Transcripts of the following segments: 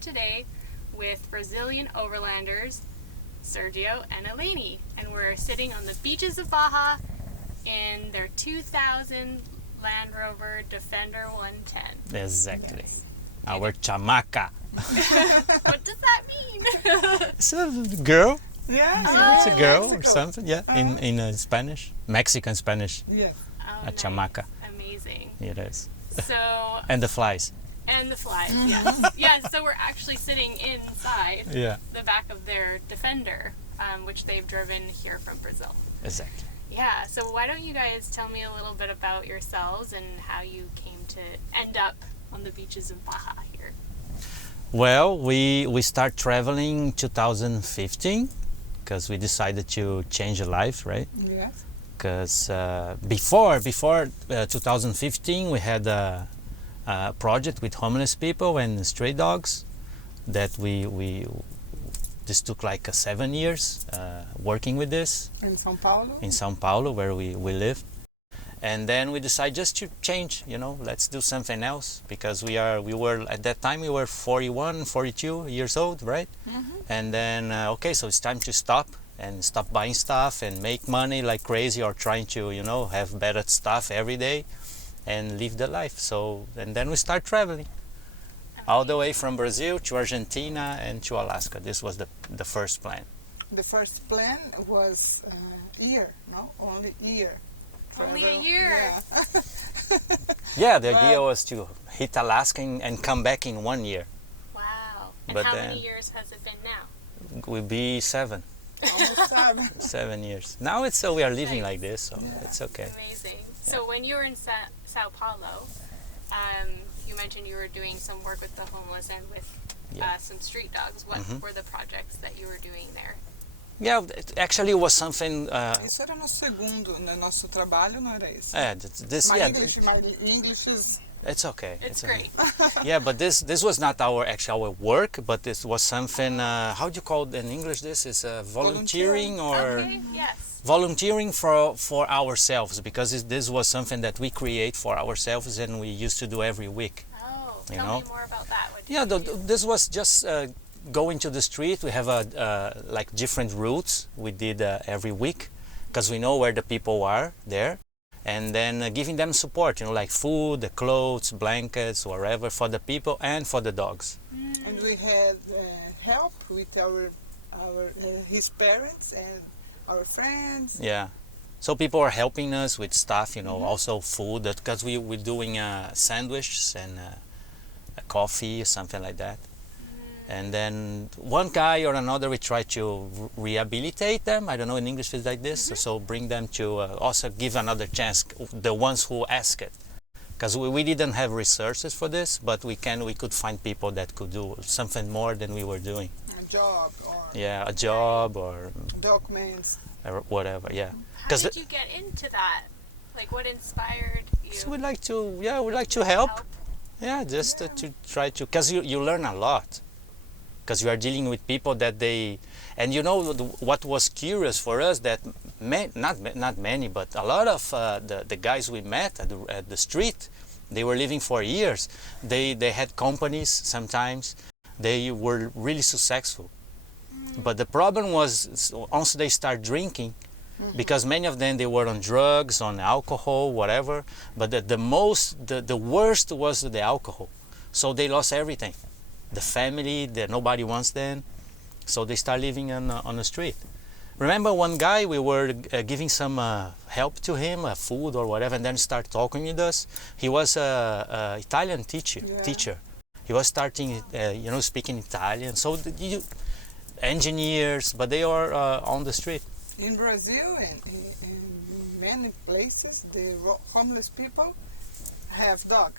today with Brazilian overlanders Sergio and Eleni, and we're sitting on the beaches of Baja in their 2000 Land Rover Defender 110. Exactly. Yes. Our chamaca. What does that mean? It's a girl. Yeah, It's a girl or Mexico. something. Yeah, in Spanish, Mexican Spanish. Yeah. Oh, A nice. chamaca. Amazing. It is. So, And the flies. and the flies, yes. Yeah, so we're actually sitting inside Yeah. the back of their Defender, which they've driven here from Brazil. Exactly. Yeah, so why don't you guys tell me a little bit about yourselves and how you came to end up on the beaches of Baja here? Well, we start traveling 2015 because we decided to change the life, right? Yes. Because before 2015 we had a project with homeless people and stray dogs that we this took like 7 years working with this In São Paulo. in São Paulo where we live. And then we decided just to change, let's do something else because we were at that time we were 41, 42 years old, right? And then okay, so it's time to stop buying stuff and make money like crazy or trying to have better stuff every day and live the life. So and then we start traveling all the way from Brazil to Argentina and to Alaska. This was the first plan. The first plan was year, no? Only year. Only a Travel. year? Yeah. Yeah, the idea was to hit Alaska and come back in 1 year. Wow. And But how then- many years has it been now? We'll be 7 Almost 7. 7 years. Now it's we are living Nice. like this, so Yeah. it's okay. Amazing. So when you were in Sao Paulo, you mentioned you were doing some work with the homeless and with Yeah. some street dogs. What were the projects that you were doing there? Yeah, it actually was something. Isso era nosso segundo, né? Nosso trabalho não era isso. This My yeah, English is it's okay. It's okay. great. Yeah, but this was not our work, but this was something. How do you call it in English? This is volunteering or Okay, yes. volunteering for ourselves because this was something that we create for ourselves and we used to do every week. Oh, You tell know? me more about that. What did Yeah, you do? this was just going to the street. We have like different routes we did every week because we know where the people are there, and then giving them support, like food, the clothes, blankets, whatever for the people and for the dogs. and we had help with his parents and our friends. Yeah. So people are helping us with stuff, also food, because we're doing sandwiches and coffee, something like that. And then one guy or another, we try to rehabilitate them. I don't know in English it's like this. So bring them to also give another chance, the ones who ask it. Because we didn't have resources for this, but we could find people that could do something more than we were doing. A job or Yeah, a job or documents. whatever, yeah. How 'Cause did you get into that? Like, what inspired you? So we like to help. Yeah, just to try to, because you learn a lot. Because you are dealing with people that and what was curious for us that not many, but a lot of the guys we met at the street, they were living for years. They had companies sometimes. They were really successful. But the problem was once they start drinking, because many of them they were on drugs, on alcohol, whatever. But the worst was the alcohol. So they lost everything. The family, nobody wants them, so they start living on the street. Remember one guy, we were giving some help to him, food or whatever, and then start talking with us. He was a Italian teacher. He was starting, speaking Italian. So engineers, but they are on the street. In Brazil and in many places, the homeless people have dog.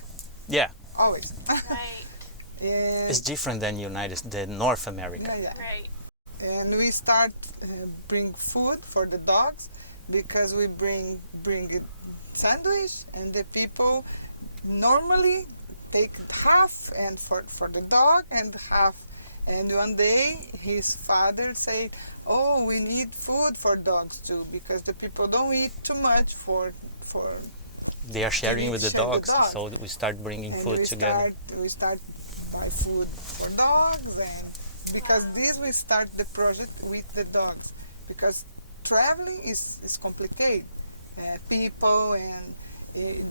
Yeah, Always. Right, And it's different than North America. yeah. right. And we start bring food for the dogs because we bring it sandwich, and the people normally take half and for the dog and half. And one day his father said, "Oh, we need food for dogs too because the people don't eat too much for." They are sharing with the share the dogs, dog. so we start bringing And food together. We start buy food for dogs, and because this we start the project with the dogs, because traveling is complicated. People and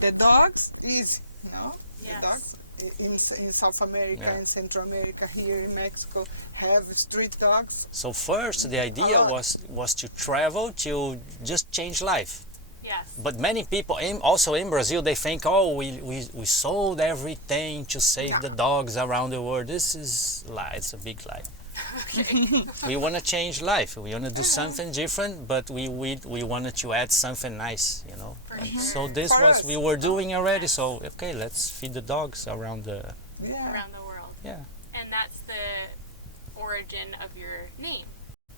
the dogs is, you know, Yes. the dogs in South America Yeah. and Central America, here in Mexico, have street dogs. So first, the idea lot. was to travel to just change life. Yes. But many people, also in Brazil, they think, oh, we sold everything to save Yeah. the dogs around the world. This is lie. It's a big lie. Okay. We want to change life. We want to do something different, but we wanted to add something nice, you know. For And sure. so this For was us. we were doing already. So okay, let's feed the dogs around the Yeah. Around the world. yeah And that's the origin of your name.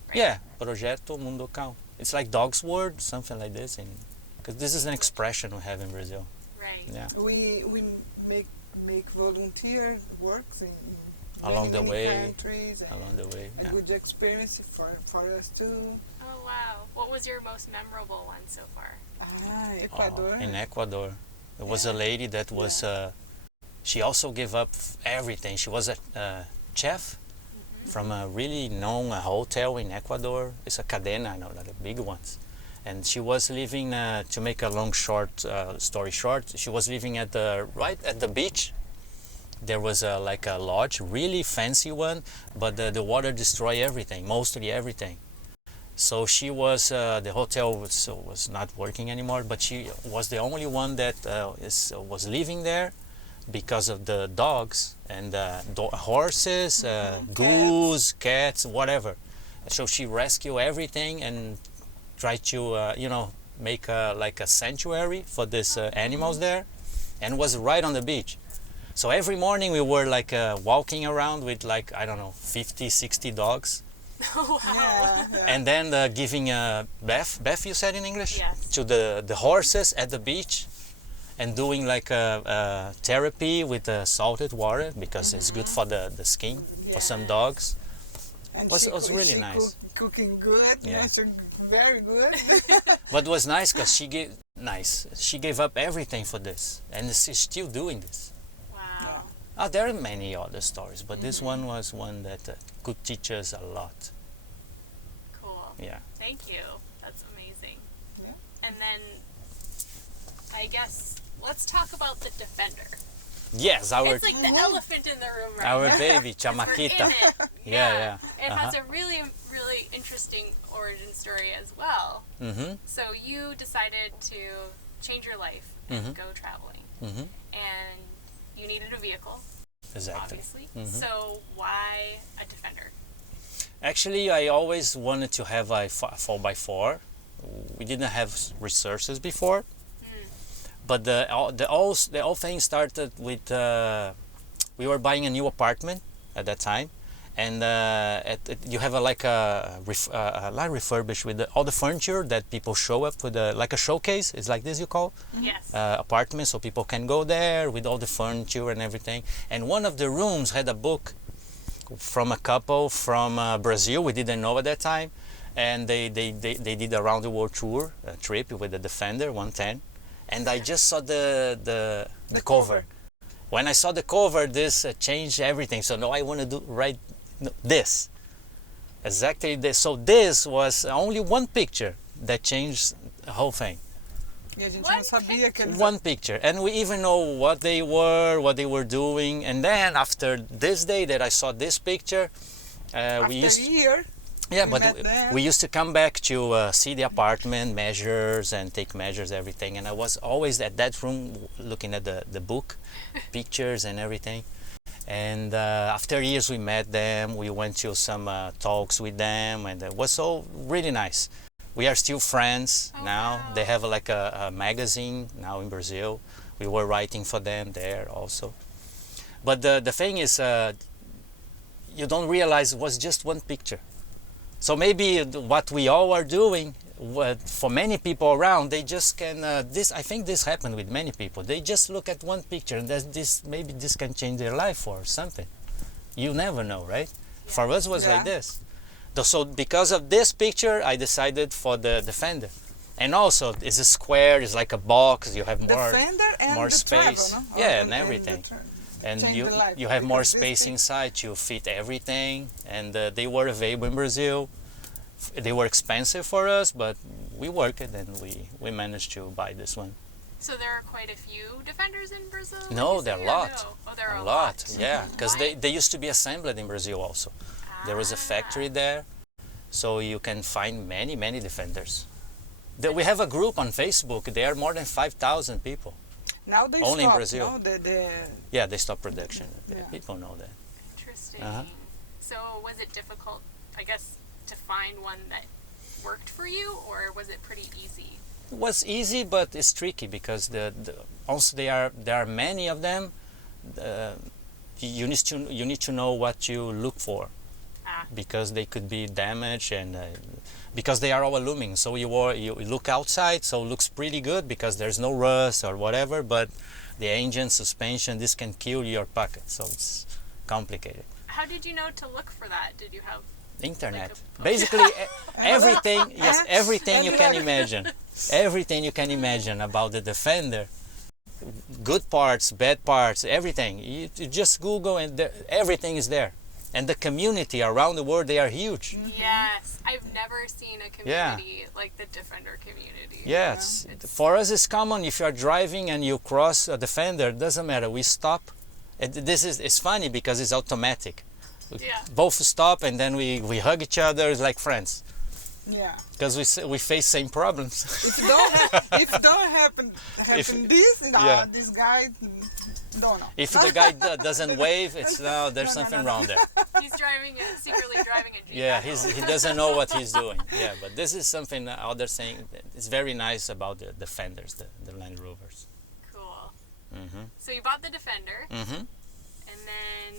Right? yeah Projecto Mundo Cao. It's like dog's word, something like this, because this is an expression we have in Brazil. Right. Yeah. We make volunteer works in Along the many way. countries, and Along the way. a Yeah. good experience for us too. Oh wow. What was your most memorable one so far? Ecuador. In Ecuador, there was a lady that was. She also gave up everything. She was a chef from a really known hotel in Ecuador. It's a cadena, no, like the big ones. And she was living. To make a long story short, she was living right at the beach. There was like a lodge, really fancy one, but the water destroyed everything, mostly everything. So she was, the hotel was not working anymore, but she was the only one that was living there because of the dogs and horses, goose, cats, whatever. So she rescued everything and tried to, make like a sanctuary for these animals there, and was right on the beach. So every morning we were like walking around with like, I don't know, 50, 60 dogs. Oh wow. Yeah. And then giving a bath you said in English? Yes. To the horses at the beach, and doing like a therapy with salted water, because it's good for the skin for some dogs. And Was she really she nice. Cooking good. Yeah. Yeah. She very good. But it was nice because she gave up everything for this, and she's still doing this. Wow. There are many other stories, but this one was one that could teach us a lot. Cool. Yeah. Thank you. That's amazing. Yeah. And then I guess let's talk about the Defender. Yes, our It's like the elephant in the room right our now. baby 'Cause we're in Chamaquita. it. Yeah. It has a really, really interesting origin story as well. Mm-hmm. So you decided to change your life and go traveling. Mm-hmm. And you needed a vehicle, Exactly. obviously. Mhm. So why a Defender? Actually, I always wanted to have a 4x4. We didn't have resources before, but the whole thing started with we were buying a new apartment at that time, and you have a refurbished with all the furniture that people show up with like a showcase. It's like this you call Yes. apartment, so people can go there with all the furniture and everything. And one of the rooms had a book from a couple from Brazil. We didn't know at that time, and they did a round the world tour trip with the Defender 110, and I just saw the cover. When I saw the cover, this changed everything. So now I want to do this exactly this. So this was only one picture that changed the whole thing. E a gente One não sabia que eles... One picture, and we even know what they were doing. And then after this day that I saw this picture, After we used a year, yeah, we but met them. we used to come back to see the apartment, measures and take measures, everything. And I was always at that room looking at the book, pictures and everything. And after years we met them, we went to some talks with them, and it was all really nice. We are still friends now. Wow. They have like a magazine now in Brazil. We were writing for them there also. But the thing is, you don't realize it was just one picture. So maybe what we all are doing, for many people around, they just can. I think this happened with many people. They just look at one picture, and maybe this can change their life or something. You never know, right? Yeah. For us, it was Yeah. like this. So because of this picture, I decided for the Defender. And also, it's a square. It's like a box. You have more. Defender and more the space. travel, no? Yeah, Or- and everything. And Change you the life, you have more because this space thing- inside to fit everything. And they were available in Brazil. They were expensive for us, but we worked it and we managed to buy this one. So there are quite a few Defenders in Brazil? would No, you there are say, a or lot. no? Oh, there are A a lot, lot. yeah, because What? they used to be assembled in Brazil also. There was a factory there, so you can find many Defenders. We have a group on Facebook. There are more than 5,000 people. Now they Only in stop, Brazil. no? Yeah, they stopped production. Yeah. People know that. Interesting. Uh-huh. So was it difficult, I guess, to find one that worked for you, or was it pretty easy? It was easy, but it's tricky because also there are many of them. You need to know what you look for, because they could be damaged, and because they are all aluminum. So you look outside, so it looks pretty good because there's no rust or whatever. But the engine, suspension, this can kill your pocket. So it's complicated. How did you know to look for that? Did you have Internet, Like basically everything. Yes, everything And you can imagine. Everything you can imagine about the Defender. Good parts, bad parts, everything. You just Google and everything is there. And the community around the world, they are huge. Yes, I've never seen a community like the Defender community. Yes, It's- for us it's common. If you are driving and you cross a Defender, it doesn't matter. We stop. And it's funny because it's automatic. Yeah. Both stop and then we hug each other. It's like friends Yeah. because we face same problems. If don't happen If- this, yeah. this guy don't know. If the guy doesn't wave, it's there's No, something no. wrong there. He's secretly driving a Jeep. Yeah, he doesn't know what he's doing. Yeah, but this is something other saying. It's very nice about the Defenders, the Land Rovers. Cool. Hmm. So you bought the Defender, Hmm. and then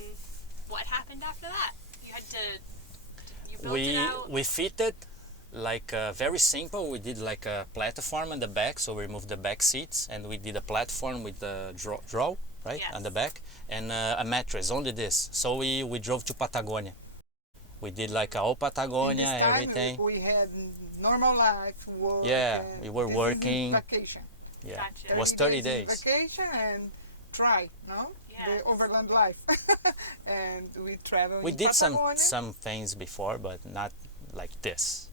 what happened after that? You had to. You built it out. We fitted like very simple. We did like a platform on the back, so we removed the back seats and we did a platform with the draw right Yes. on the back, and a mattress. Only this. So we drove to Patagonia. We did like a whole Patagonia, In this time, everything. We had normal life, work. Yeah, and we were this is working. Vacation. Yeah, Gotcha. it was 30 in days. Vacation and try, no? Yes. The overland life. And we travel. We in did Patagonia. some things before, but not like this.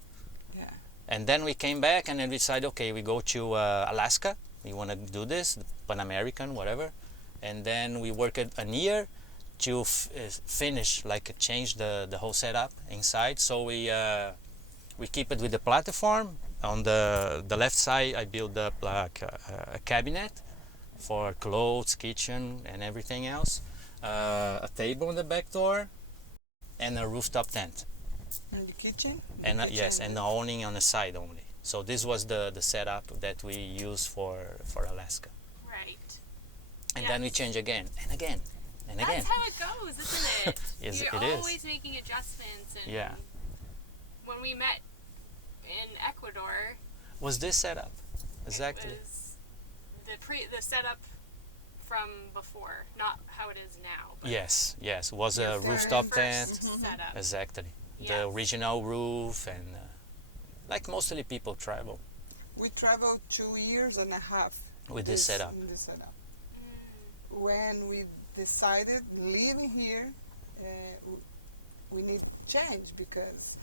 Yeah. And then we came back and then we decided, okay, we go to Alaska. We want to do this, Pan American, whatever. And then we worked a year to finish, like change the whole setup inside. So we keep it with the platform. On the left side, I built up like a cabinet for clothes, kitchen, and everything else. A table on the back door, and a rooftop tent. In the kitchen. And The yes, kitchen. and the awning on the side only. So this was the setup that we use for Alaska. Right. And then we Yes. change again and again and That's again. how it goes, isn't it? Yes, You're it is. always making adjustments. And Yeah. When we met in Ecuador, Was this setup? Exactly. it was the setup from before, not how it is now. But Yes, yes. Was a Yes, rooftop first tent. setup. Exactly. Yes. The original roof, and like mostly people travel We traveled 2 years and a half with this setup. in this setup. Mm, When we decided living here, we need change because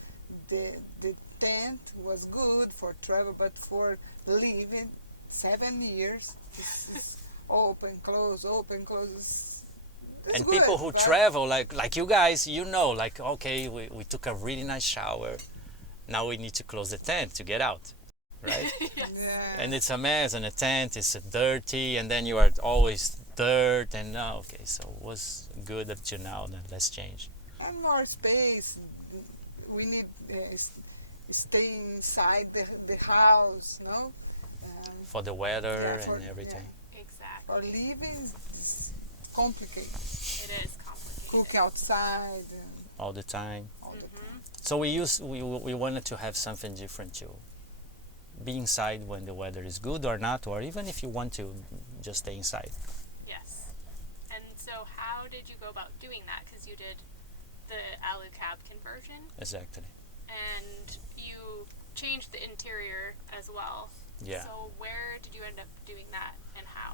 the tent was good for travel, but for living 7 years, this is open, close, open, close. It's And good, people who right? travel, like you guys, you know, like, okay, we took a really nice shower. Now we need to close the tent to get out, right? yes. Yeah. And it's a mess, and the tent is dirty, and then you are always dirt, and now, okay, so it was good up to now, then let's change. And more space. We need stay inside the house, no? For the weather Yeah, and everything. Exactly. For living, it's complicated. It is complicated. Cooking outside and All the time. all the time. So we wanted to have something different too. Be inside when the weather is good or not, or even if you want to just stay inside. Yes. And so how did you go about doing that? Because you did the alu cab conversion Exactly. and you changed the interior as well. Yeah. So where did you end up doing that and how?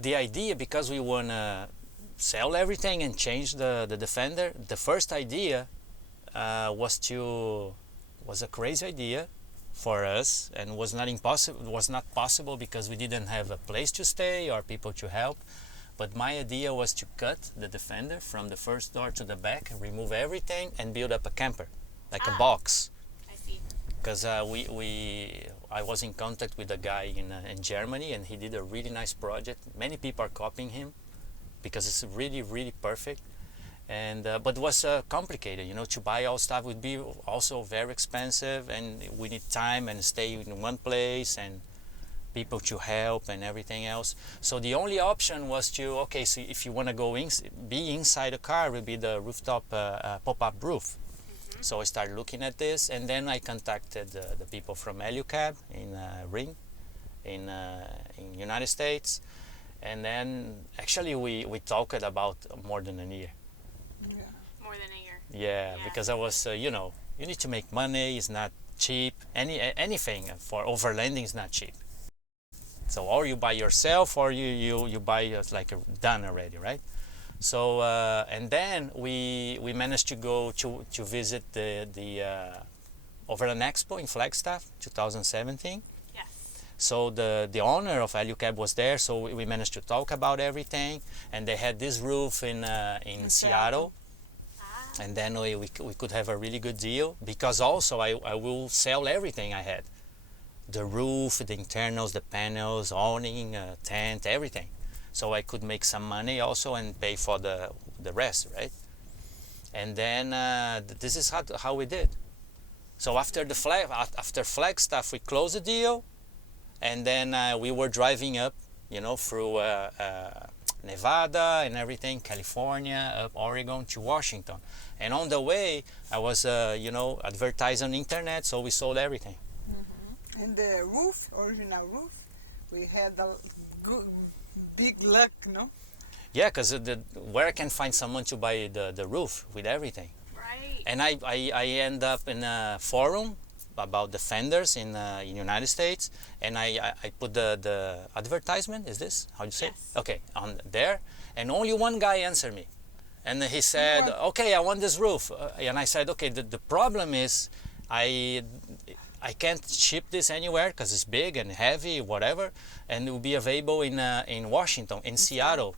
The idea, because we wanna sell everything and change the Defender. The first idea was a crazy idea for us, and was not possible because we didn't have a place to stay or people to help. But my idea was to cut the Defender from the first door to the back and remove everything and build up a camper, like a box. I see. Because I was in contact with a guy in Germany, and he did a really nice project. Many people are copying him because it's really, really perfect. And but it was complicated, to buy all stuff would be also very expensive, and we need time and stay in one place and people to help and everything else. So the only option was so if you want to be inside the car, will be the rooftop pop-up roof. So I started looking at this, and then I contacted the people from EluCab in Ring, in United States, and then actually we talked about more than a year. More than a year. Yeah, because I was, you need to make money. It's not cheap. Anything for overlanding is not cheap. So or you buy yourself, or you buy like done already, right? So and then we managed to go to visit the Overland Expo in Flagstaff, 2017. Yes. So the owner of EluCab was there, so we managed to talk about everything, and they had this roof in Seattle. And then we could have a really good deal, because also I will sell everything I had. The roof, the internals, the panels, awning, tent, everything. So I could make some money also and pay for the rest, right? And then this is how we did. So after Flagstaff, we closed the deal, and then we were driving up, through Nevada and everything, California, up Oregon to Washington. And on the way, I was, advertising on the internet, so we sold everything. And the roof, original roof, we had a big luck, no? Yeah, because where I can find someone to buy the roof with everything. Right. And I end up in a forum about Defenders in United States, and I put the advertisement, is this how you say Yes. it? Okay, on there, and only one guy answered me, and he said, okay, I want this roof, and I said, okay, the problem is I can't ship this anywhere because it's big and heavy, whatever, and it will be available in Washington, in Seattle.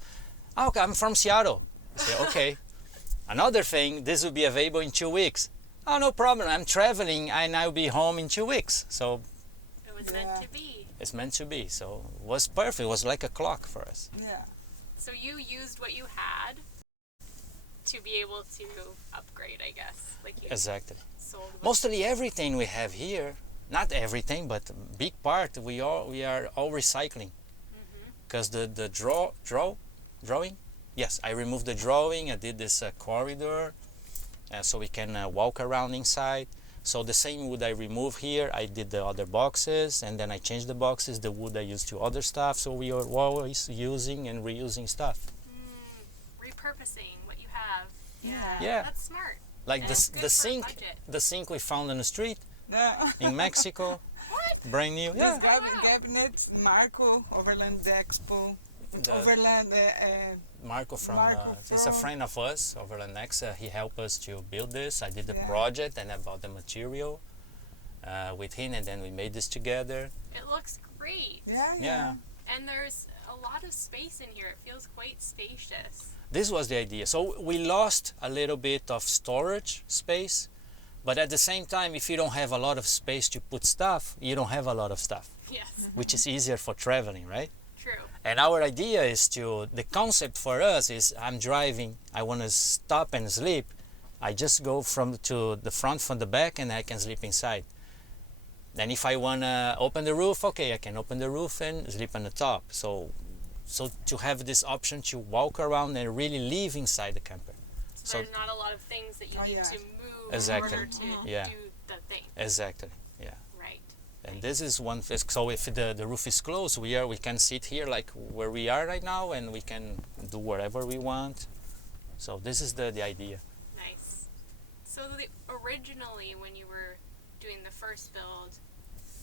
Oh, okay, I'm from Seattle. I said, okay. Another thing, this will be available in 2 weeks. Oh, no problem. I'm traveling and I'll be home in 2 weeks. So It was meant to be. it's meant to be. So it was perfect. It was like a clock for us. Yeah. So you used what you had to be able to upgrade, I guess. Like you Exactly. sold what Mostly everything we have here, not everything, but a big part, we are all recycling. Because the drawing, yes, I removed the drawing. I did this corridor, so we can walk around inside. So the same wood I remove here, I did the other boxes, and then I changed the boxes, the wood I used to other stuff. So we are always using and reusing stuff. repurposing what you have. Yeah. That's smart. Like And it's good the for a sink, budget. the sink we found on the street Yeah. in Mexico, What? brand new. Yeah. Cabinets, Marco, Overland Expo, The- Overland. Marco from, Marco it's a from- friend of us, Overland X. He helped us to build this. I did the Yeah. project and I bought the material with him, and then we made this together. It looks great. Yeah. Yeah. And there's a lot of space in here. It feels quite spacious. This was the idea. So we lost a little bit of storage space, but at the same time, if you don't have a lot of space to put stuff, you don't have a lot of stuff, Yes. which is easier for traveling, right? True. And our idea is the concept for us is, I'm driving, I want to stop and sleep. I just go to the front from the back, and I can sleep inside. Then if I want to open the roof, okay, I can open the roof and sleep on the top. So to have this option to walk around and really live inside the camper. So there's not a lot of things that you need to move Exactly. in order to Yeah. do the thing. Exactly, yeah. Right. And this is one, so if the roof is closed, we can sit here like where we are right now, and we can do whatever we want. So this is the idea. Nice. So originally, when you were doing the first build,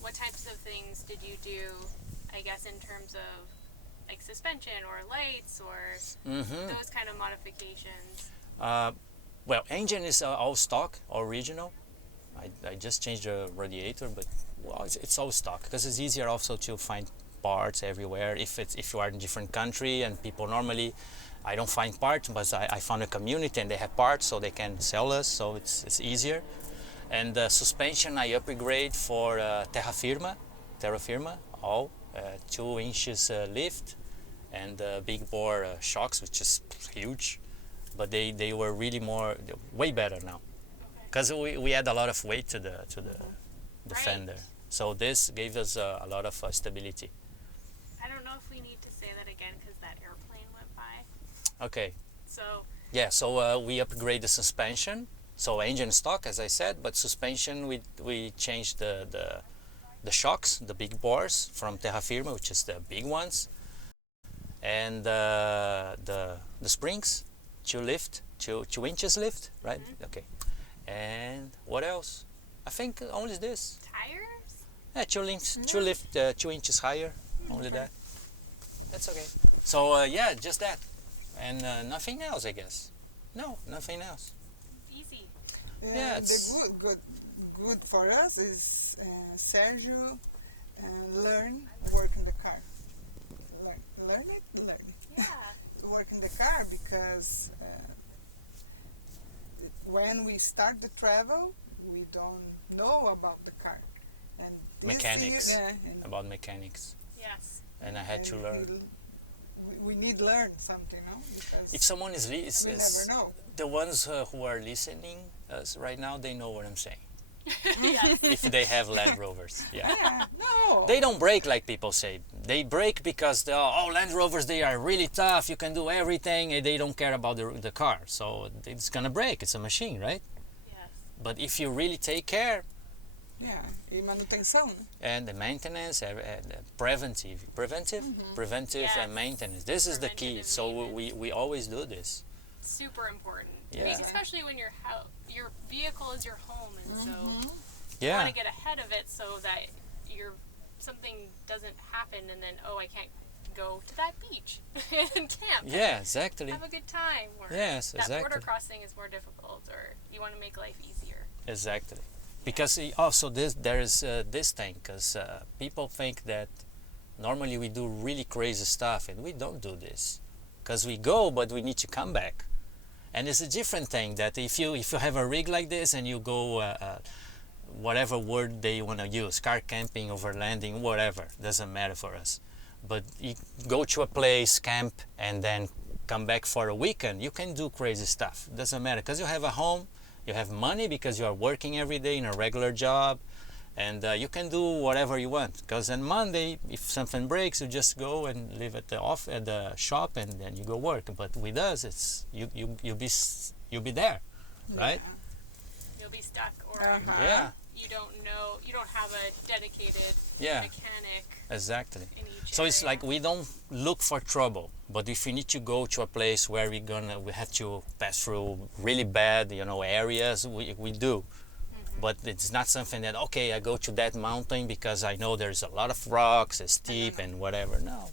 what types of things did you do, I guess, in terms of like suspension or lights or those kind of modifications? Well, engine is all stock, original. I just changed the radiator, but well, it's all stock because it's easier also to find parts everywhere. If you are in a different country and people normally, I don't find parts, but I found a community and they have parts, so they can sell us. So it's easier. And the suspension I upgrade for terra firma, all 2 inches lift, and big bore shocks, which is huge. But they were really way better now, because we add a lot of weight to the Defender. So this gave us a lot of stability. I don't know if we need to say that again because that airplane went by. Okay. So Yeah. So we upgrade the suspension. So engine stock, as I said, but suspension we changed the shocks, the big bores from terra firma, which is the big ones, and the springs. 2 inches lift, right? Okay. And what else? I think only this. tires? Yeah, 2 inches higher. Only that. That's okay. So yeah, just that, and nothing else, I guess. No, nothing else. Easy. Yeah, the good for us is Sergio work in the car. Learn it. Yeah. Work in the car because when we start the travel, we don't know about the car and Mechanics. and About mechanics, Yes. and I had to learn. We need to learn something, no? Because If someone is we never know. the ones who are listening us right now, they know what I'm saying. Yes. If they have Land Rovers, yeah. Yeah, no. They don't break like people say. They break because Land Rovers, they are really tough. You can do everything, and they don't care about the car. So it's gonna break. It's a machine, right? Yes. But if you really take care, Yeah, e manutenção. and the maintenance, preventive Yes. and maintenance. This is the key. Preventative So maintenance. we always do this. Super important. Yeah. Especially when your vehicle is your home, and so you Yeah. want to get ahead of it so that something doesn't happen, and then I can't go to that beach and camp. Yeah, exactly. Have a good time. Or Yes, that border exactly. crossing is more difficult, or you want to make life easier. Exactly. Because also there is this thing, because people think that normally we do really crazy stuff, and we don't do this. Because we go, but we need to come back. And it's a different thing that if you have a rig like this and you go, whatever word they want to use, car camping, overlanding, whatever, doesn't matter for us. But you go to a place, camp, and then come back for a weekend, you can do crazy stuff. Doesn't matter, because you have a home, you have money because you are working every day in a regular job, and you can do whatever you want. Because on Monday, if something breaks, you just go and live at the shop, and then you go work. But with us, it's you'll be there, right? You'll be stuck, or Yeah, you don't have a dedicated yeah, mechanic exactly. in each So it's area. like we don't look for trouble, but if we need to go to a place where we have to pass through really bad, areas, we do. But it's not something that, okay, I go to that mountain because I know there's a lot of rocks, it's steep and whatever. No,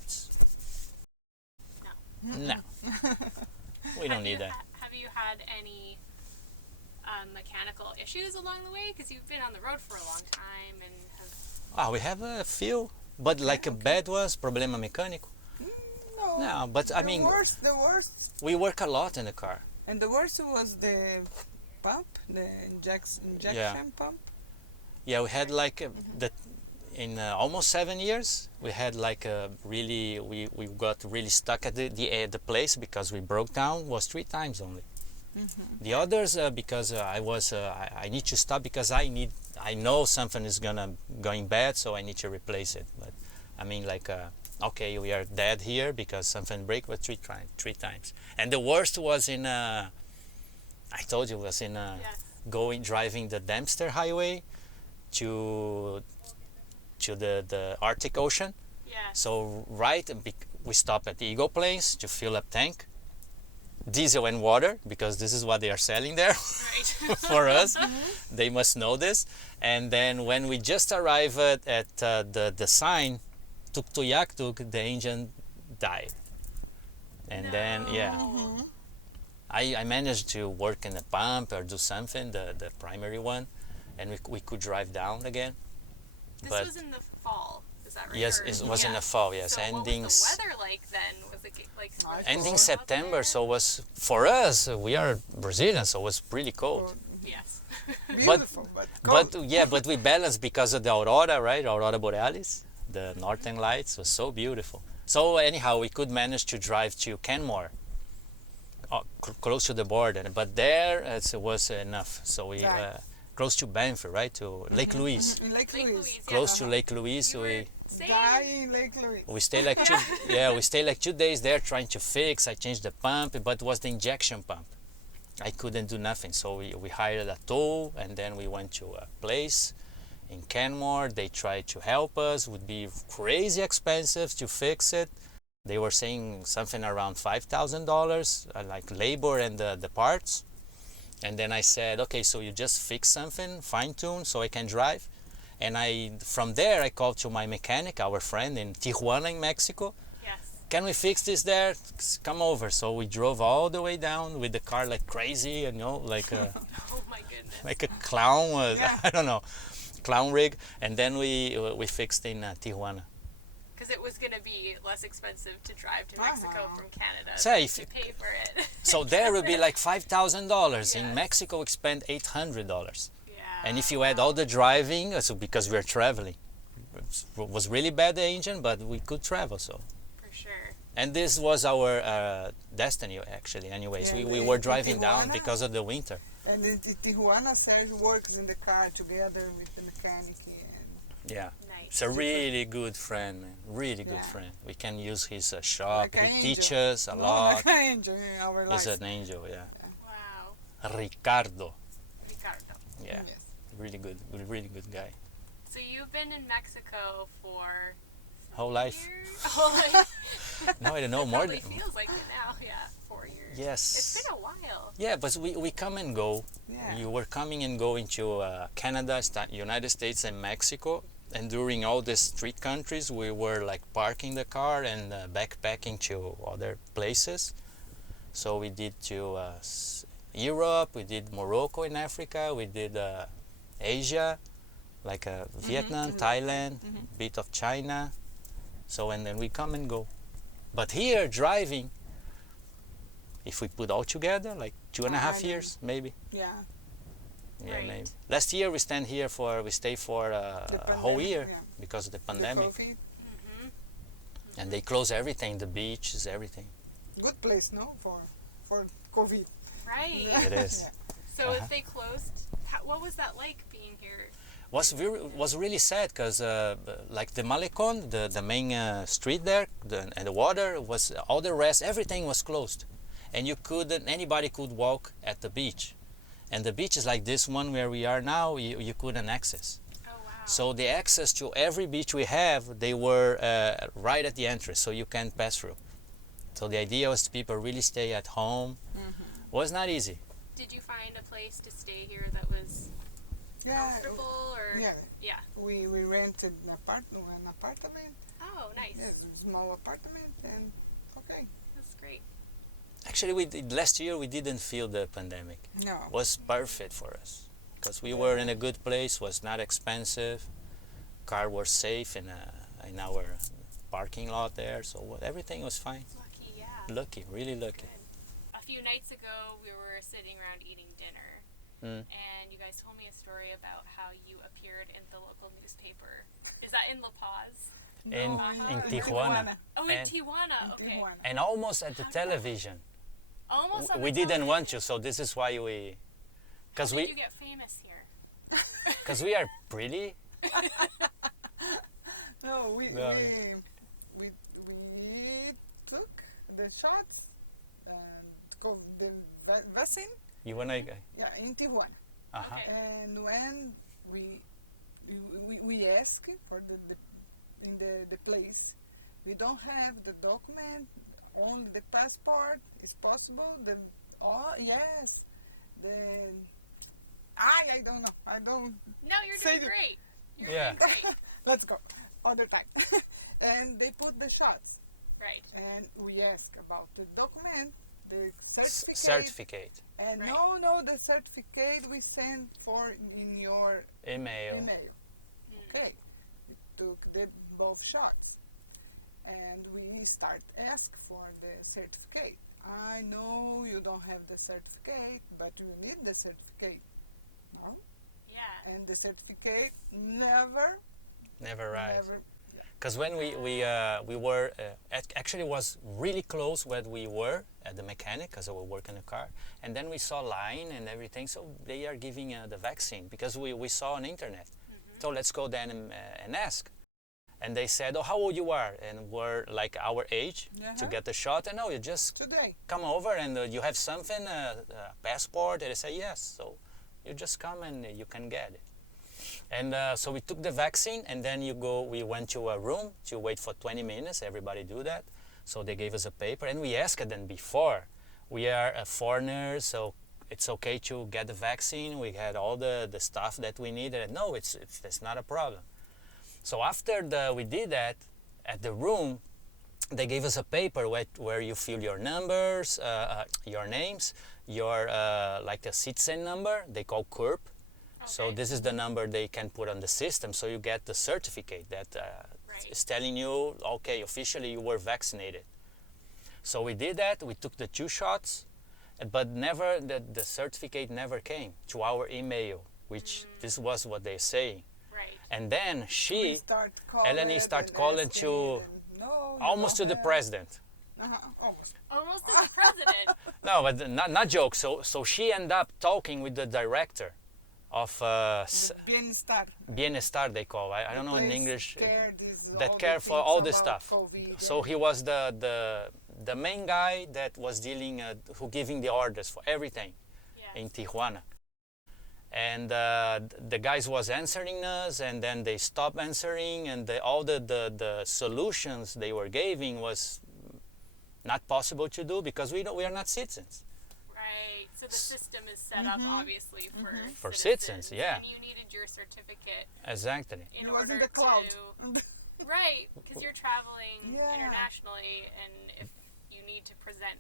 no. We don't need that. Have you had any mechanical issues along the way? Because you've been on the road for a long time and have. We have a few, but like a bad ones, problema mecânico. No. No, but I mean, The worst. we work a lot in the car. And the worst was the pump, the injection pump. Yeah, we had like in almost 7 years, we had like we got really stuck at the place because we broke down. Was 3 times only. The others because I need to stop because I know something is going bad, so I need to replace it. But I mean, like okay, we are dead here because something break, but 3 times. And the worst was in I told you, was in driving the Dempster Highway to the Arctic Ocean. Yeah. So we stop at Eagle Plains to fill up tank, diesel and water, because this is what they are selling there Right. for us. They must know this. And then when we just arrived at the sign, Tuktoyaktuk, the engine died. And then, yeah, Mhm. I managed to work in the pump or do something, the primary one, and we could drive down again. This But was in the fall, is that right? yes, Or- it was in yeah. the fall, yes, So ending what was the weather like then? Was it like I was it ending cold. out September, there? so was for us, we are Brazilians, so it was pretty cold. Cold. Yes. Beautiful, but cold. But yeah, but we balanced because of the aurora, right? Aurora borealis, the northern lights was so beautiful. So anyhow, we could manage to drive to Canmore, close to the border. But there it was enough. So we Right. close to Banff, right? To Lake Louise, In Lake Lake Louise. Louise, yeah. close to Lake Louise. You were We saying In Lake Louise. we stayed like two, yeah, we stayed like 2 days there trying to fix. I changed the pump, but it was the injection pump. I couldn't do nothing, so we hired a tow, and then we went to a place in Canmore. They tried to help us. Would be crazy expensive to fix it. They were saying something around $5,000, like labor and the parts. And then I said, okay, so you just fix something, fine tune, so I can drive. And from there I called to my mechanic, our friend in Tijuana in Mexico. yes. Can we fix this there? Come over. So we drove all the way down with the car like crazy, like a Oh my goodness. like a clown. Yeah. I don't know, clown rig. And then we fixed in Tijuana. Because it was going to be less expensive to drive to Mexico from Canada So than if- to pay for it. So there would be like $5,000. In Yes. Mexico, we spent $800. Yeah. And if you add all the driving, so because we are traveling, it was really bad the engine, but we could travel. So. For sure. And this was our destiny, actually. Anyways, Yeah, we in were driving down Tijuana? because of the winter. And in Tijuana, Sergio works in the car together with the mechanic. And Yeah, Nice. it's a really good friend, man. Really good Yeah. friend. We can use his shop. Like an He teaches angel. us a no, lot. like I enjoy our He's life. an angel, yeah. Wow. Ricardo, Ricardo. yeah, Yes. really good guy. So you've been in Mexico for Whole life. years? Whole life. No, I don't know more Probably than. feels like it now. Yeah, 4 years. Yes. It's been a while. Yeah, but we come and go. Yeah. You were coming and going to Canada, United States, and Mexico. And during all these street countries, we were like parking the car and backpacking to other places. So we did to Europe, we did Morocco in Africa, we did Asia, like Vietnam, Thailand, bit of China. So and then we come and go. But here driving, if we put all together, like 2.5 I know. years, maybe. Yeah. Yeah, Right. maybe. Last year we stay for The a whole pandemic, year yeah. because of the The pandemic, COVID. Mm-hmm. and they close everything, the beaches, everything. Good place, no? For COVID. Right. Yeah. It is. Yeah. So Uh-huh. if they closed, what was that like being here? Was really sad because like the Malecon, the main street there, and the water was all the rest, everything was closed, and anybody could walk at the beach, and the beach is like this one where we are now. You couldn't access. Oh wow. So the access to every beach we have, they were right at the entrance, so you can't pass through. So the idea was people really stay at home. Was not easy. Did you find a place to stay here that was Yeah. comfortable or? Yeah. Yeah. We rented an apartment. Oh, nice. Yes, a small apartment, and okay. That's great. Actually, last year we didn't feel the pandemic. No. It was perfect for us because we were in a good place. Was not expensive. Car was safe in our parking lot there, so everything was fine. Lucky, yeah. Lucky, really lucky. Good. A few nights ago, we were sitting around eating dinner, and you guys told me a story about how you appeared in the local newspaper. Is that in La Paz? In Tijuana. Oh, in And- Tijuana. Okay. Tijuana. And almost at the television. Almost. On We the didn't want television. to, so this is why we, How did you get famous here? because we are pretty. No, we No, we took the shots and the vaccine. You wanna? Yeah, in Tijuana. Uh-huh. Okay. And when we ask for the place, we don't have the document, only the passport. Is possible. Yes, I don't know. I don't. No, you're Say doing the- great. You're Yeah. doing great. Let's go other time. And they put the shots. Right. and we ask about the document, the certificate, Certificate, and Right. no, the certificate we send for in your email. email. Okay, we took the both shots, and we start ask for the certificate. I know you don't have the certificate, but you need the certificate. No, Yeah. and the certificate never, Never right. never. Because when we were actually was really close where we were at the mechanic, because we work in the car, and then we saw line and everything. So they are giving the vaccine because we saw on internet. So let's go then and ask. And they said, "Oh, how old you are?" And we're like our age to get the shot. And no, you just Today. come over and you have something, passport. And they say yes. So you just come and you can get it. And so we took the vaccine, and then we went to a room to wait for 20 minutes. Everybody do that. So they gave us a paper, and we asked them before. We are foreigners, so it's okay to get the vaccine. We had all the stuff that we needed. No, it's not a problem. So after we did that, at the room, they gave us a paper where you fill your numbers, your names, your like a citizen number, they call CURP. So Okay. this is the number they can put on the system, so you get the certificate that Right. is telling you, okay, officially you were vaccinated. So we did that, we took the 2 shots, but never, the certificate never came to our email, which this was what they're saying. Right. And then We start calling Eleni start and calling asking, to and no, you almost to don't the have. president. Almost. Almost as a president. No, but not joke. So she ended up talking with the director of Bienestar. Bienestar, they call. I don't know in Place English. care That all care the for things all this about stuff. COVID So and- he was the main guy that was dealing, who giving the orders for everything Yes. in Tijuana. And the guys was answering us, and then they stopped answering, and all the solutions they were giving was not possible to do because we are not citizens. Right. So the system is set up obviously For citizens, yeah. And you needed your certificate Exactly. in It was in order the cloud. to right, because you're traveling Yeah. internationally, and if you need to present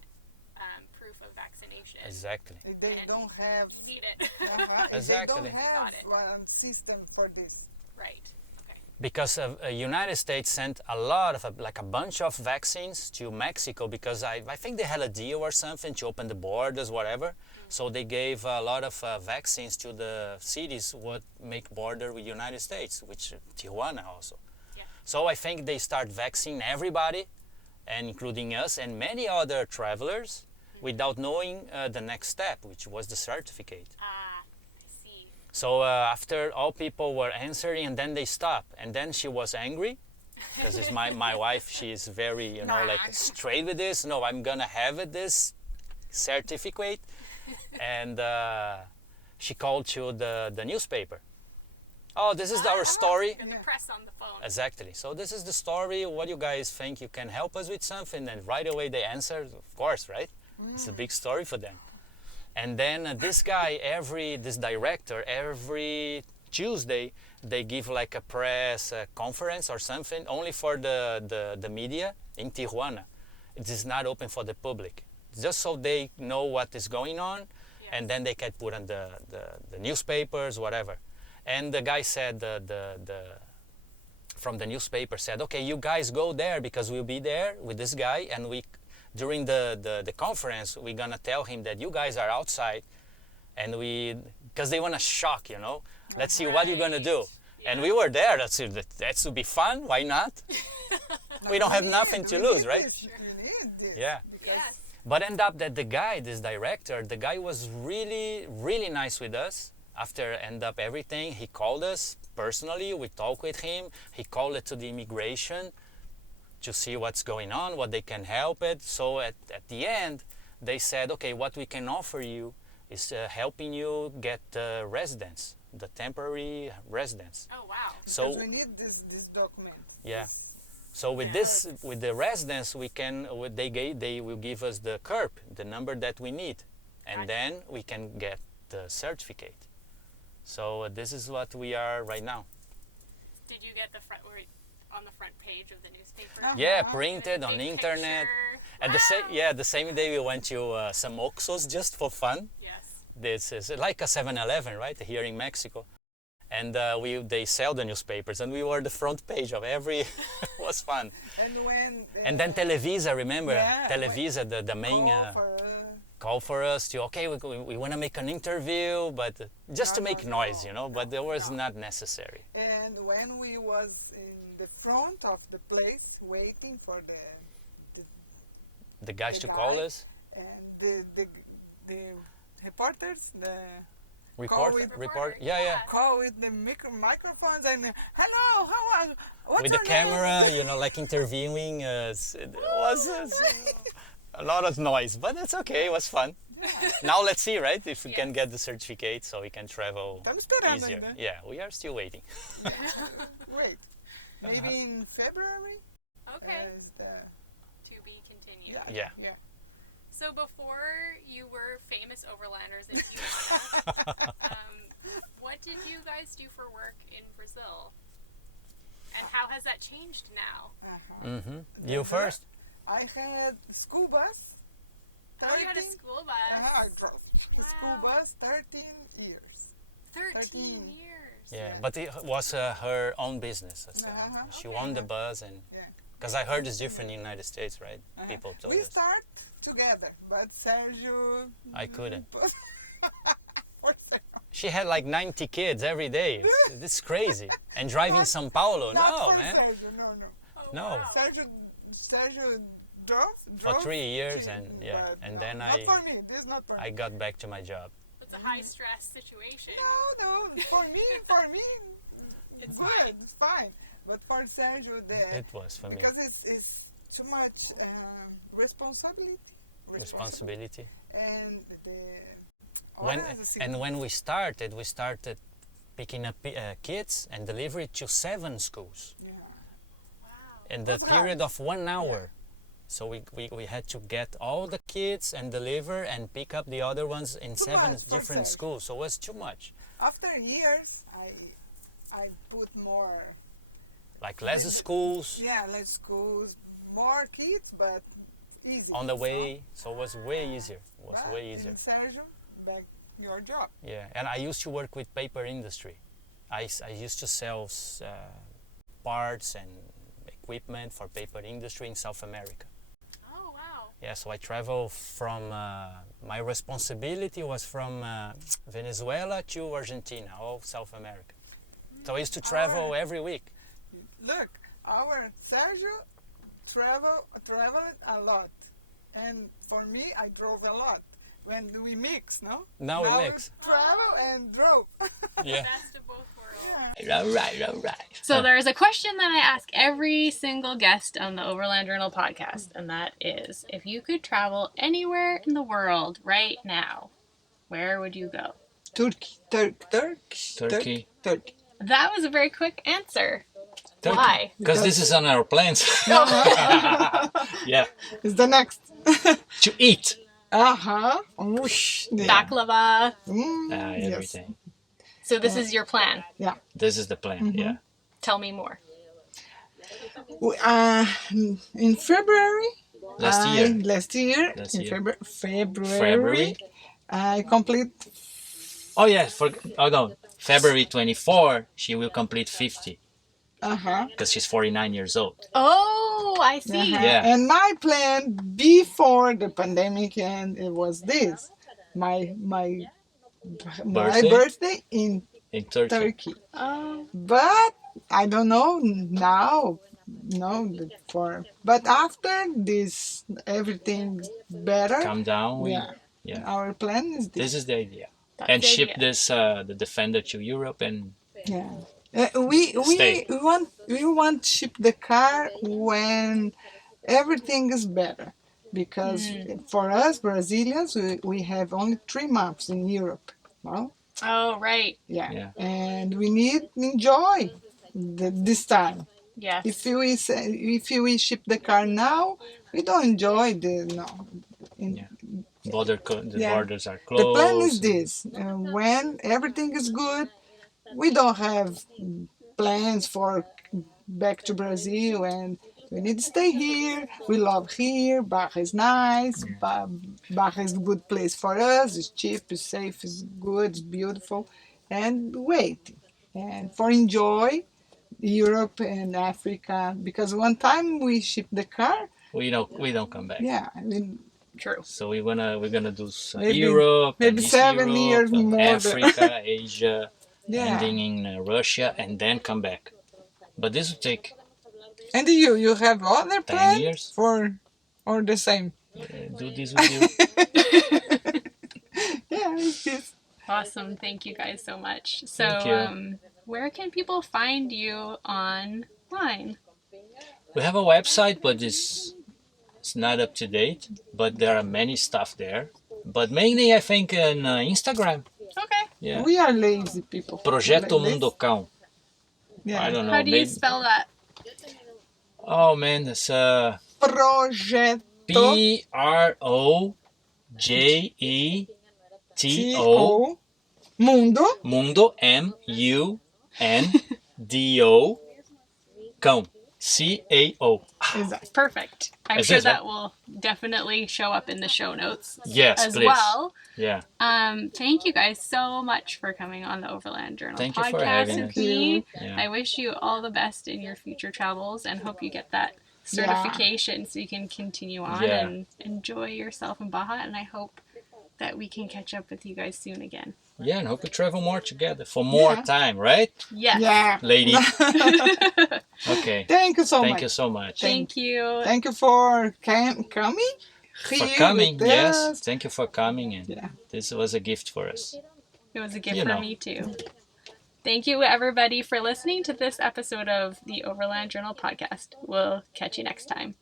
proof of vaccination, Exactly. If they And don't have, you need it. if Exactly. they don't have Got it. system for this. Right. Okay. Because United States sent a lot of like a bunch of vaccines to Mexico because I think they had a deal or something to open the borders, whatever. So they gave a lot of vaccines to the cities what make border with United States, which Tijuana also. Yeah. So I think they start vaccinating everybody, and including us and many other travelers, without knowing the next step, which was the certificate. I see. So after all people were answering, and then they stopped, and then she was angry because it's my wife. She is very like straight with this. No, I'm gonna have it, this certificate, and she called to the newspaper. Oh, this is our story. Got the press on the phone. Exactly. So this is the story. What you guys think you can help us with something? And right away they answered, of course, right? It's a big story for them. And then this guy, this director, every Tuesday, they give like a press conference or something only for the media in Tijuana. It is not open for the public, just so they know what is going on, and then they can put on the newspapers, whatever. And the guy said, from the newspaper said, okay, you guys go there because we'll be there with this guy, and during the conference, we're gonna tell him that you guys are outside, and because they want to shock, let's see what you're gonna do. Yeah. And we were there. That would be fun. Why not? We don't have nothing to lose, right? We need this. Yeah. Yes. But end up that the guy, this director, the guy was really, really nice with us. After end up everything, he called us personally. We talked with him. He called it to the immigration to see what's going on, what they can help it. So at the end, they said, okay, what we can offer you is helping you get residence, the temporary residence. Oh wow. So Because we need this document. yeah. So with with the residence, they will give us the CURP, the number that we need, and then we can get the certificate. So this is what we are right now. Did you get on the front page of the newspaper. Yeah, printed on Big internet. picture. And the same day we went to some Oxos just for fun. Yes. This is like a 7-Eleven, right, here in Mexico. And they sell the newspapers, and we were the front page of every. It was fun. And when And then Televisa, remember? Yeah, Televisa, the main call for us to, okay, we want to make an interview, but just to make noise, but that was not necessary. and when we was in the front of the place waiting for The guys The to call guy. us, and the reporters, the report, yeah. call with the microphones and hello, how are what's With the your name?" camera, like interviewing us. It was a lot of noise, but it's okay, it was fun. Now let's see, right, if we can Yes. get the certificate so we can travel Estamos esperando easier. ainda. Yeah, we are still waiting. Wait, maybe in February Okay. is the To be continued. Yeah. So before you were famous overlanders in Giordano, what did you guys do for work in Brazil? And how has that changed now? You first? I had a school bus. Oh, you had a 13 school bus. I drove the school Wow. bus 13 years. 13 years. Yeah, but it was her own business. She owned the bus, and Yeah. because I heard it's different in the United States, right? People told We us. start together, but Sergio. I couldn't. For Sergio. She had like 90 kids every day. It's crazy. And driving Sao Paulo, Not no, for man. Sergio, no. Oh, No. wow. Sergio drove For 3 years, and but and no, then not I for me. This is not for me. got back to my job. It's a high stress situation. No, for me, It's good, fine. it's fine. But for Sergio, It was for me. because it's too much responsibility. Responsibility. And the When horas, assim, and when we started picking up kids and delivery to 7 schools yeah. in the Was period of 1 hour. So we had to get all the kids and deliver and pick up the other ones in Too 7 much for different Sergio. schools. So it was too much. After years, I put more. Like less schools Yeah, less schools, more kids, but easy. on the way. So it was way easier. It was But way easier. in Sergio, back your job. Yeah, and I used to work with paper industry. I used to sell parts and equipment for paper industry in South America. Oh, wow. Yeah, so I travel from, my responsibility was from Venezuela to Argentina, all South America. So I used to travel every week. Look, our Sergio traveled a lot, and for me, I drove a lot. When we mix, no? Now we mix. Travel and drove. Yeah. Best of both worlds. Right. So there is a question that I ask every single guest on the Overland Journal podcast, and that is, if you could travel anywhere in the world right now, where would you go? Turkey. That was a very quick answer. Why? Because this is on our plans. Yeah. It's the next. To eat. Whoosh. Yeah. Baklava. Yes. Everything. So this is your plan. This is the plan, yeah. Tell me more. In February. Last year. In February. I complete. Oh yeah, no. February 24, she will complete 50 because she's 49 years old. Oh, I see. Yeah. And my plan before the pandemic and it was this. My birthday in In Turkey. Turkey. Oh, But I don't know now. But after this everything better. Calm down. Yeah. Our plan is this. This is the idea. that's And the ship idea. this the Defender to Europe and Yeah. We Stay. want to ship the car when everything is better, because for us Brazilians we have only 3 months in Europe. Well, Oh, right. Yeah. and we need enjoy this time. Yes. If we ship the car now, we don't enjoy Yeah. The Yeah. borders are closed. The plan is this: when everything is good, we don't have plans for back to Brazil, and we need to stay here. We love here. Barra is nice. Barra is a good place for us. It's cheap, it's safe, it's good, it's beautiful. And wait, and for enjoy Europe and Africa, because one time we shipped the car. We don't come back. Yeah, I mean, True. So we're gonna do Maybe- Europe, maybe and East 7 Europe, years and more than- Africa, Asia, yeah. ending in Russia, and then come back. But this will take And you have other 10 plans years. for, or the same? Do this with you. Yeah, it's just. Awesome. Thank you guys so much. So, Thank you. where can people find you online? We have a website, but it's not up to date. But there are many stuff there. But mainly, I think, on Instagram. Okay. Yeah. We are lazy people. Projecto Like this. Mundo Cao. Yeah. I don't know. How do you maybe- spell that? Oh man, it's Projeto Projeto Mundo. Mundo Mundo Cao. Cao. Exactly. Perfect. I'm Is sure this that will definitely show up in the show notes Yes, as please. well. Yeah. Thank you guys so much for coming on the Overland Journal Thank you podcast for having with us. me. Yeah. I wish you all the best in your future travels and hope you get that certification so you can continue on Yeah. and enjoy yourself in Baja. And I hope that we can catch up with you guys soon again. Yeah, and hope we travel more together for more Yeah. time, right? Yes. Yeah. Lady. Okay. Thank you so Thank much. you so much. Thank you. Thank you for coming For here coming, with yes. us. Thank you for coming, and Yeah. this was a gift for us. It was a gift You for know. me too. Thank you, everybody, for listening to this episode of the Overland Journal podcast. We'll catch you next time.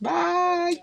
Bye.